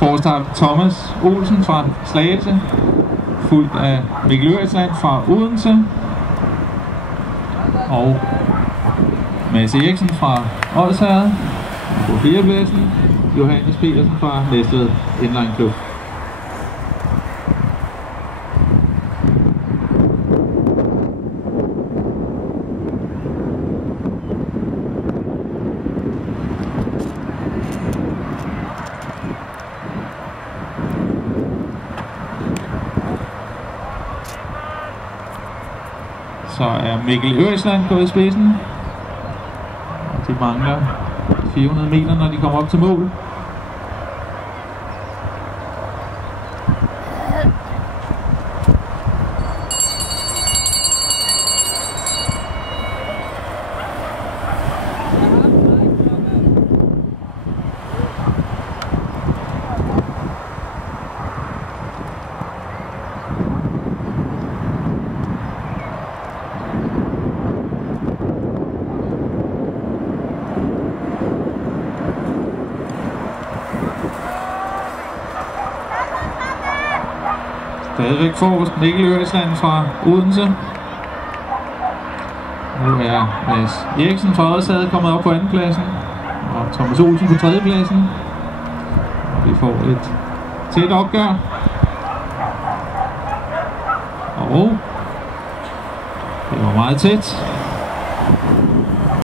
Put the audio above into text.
Forstart Thomas Olsen fra Slagelse, fulgt af Mikkel Øresland fra Odense, og Mads Eriksen fra Odsherred på 4. pladsen, Johannes Petersen fra Næstved Inline Klub. Så er Mikkel Øresland gået i spidsen. De mangler 400 meter, når de kommer op til mål. Stadigvæk forrest Mikkel Øresland fra Odense. Nu er Mads Eriksen fra Odsherred kommet op på 2. pladsen, og Thomas Olsen på 3. pladsen. Vi får et tæt opgør. Og det var meget tæt.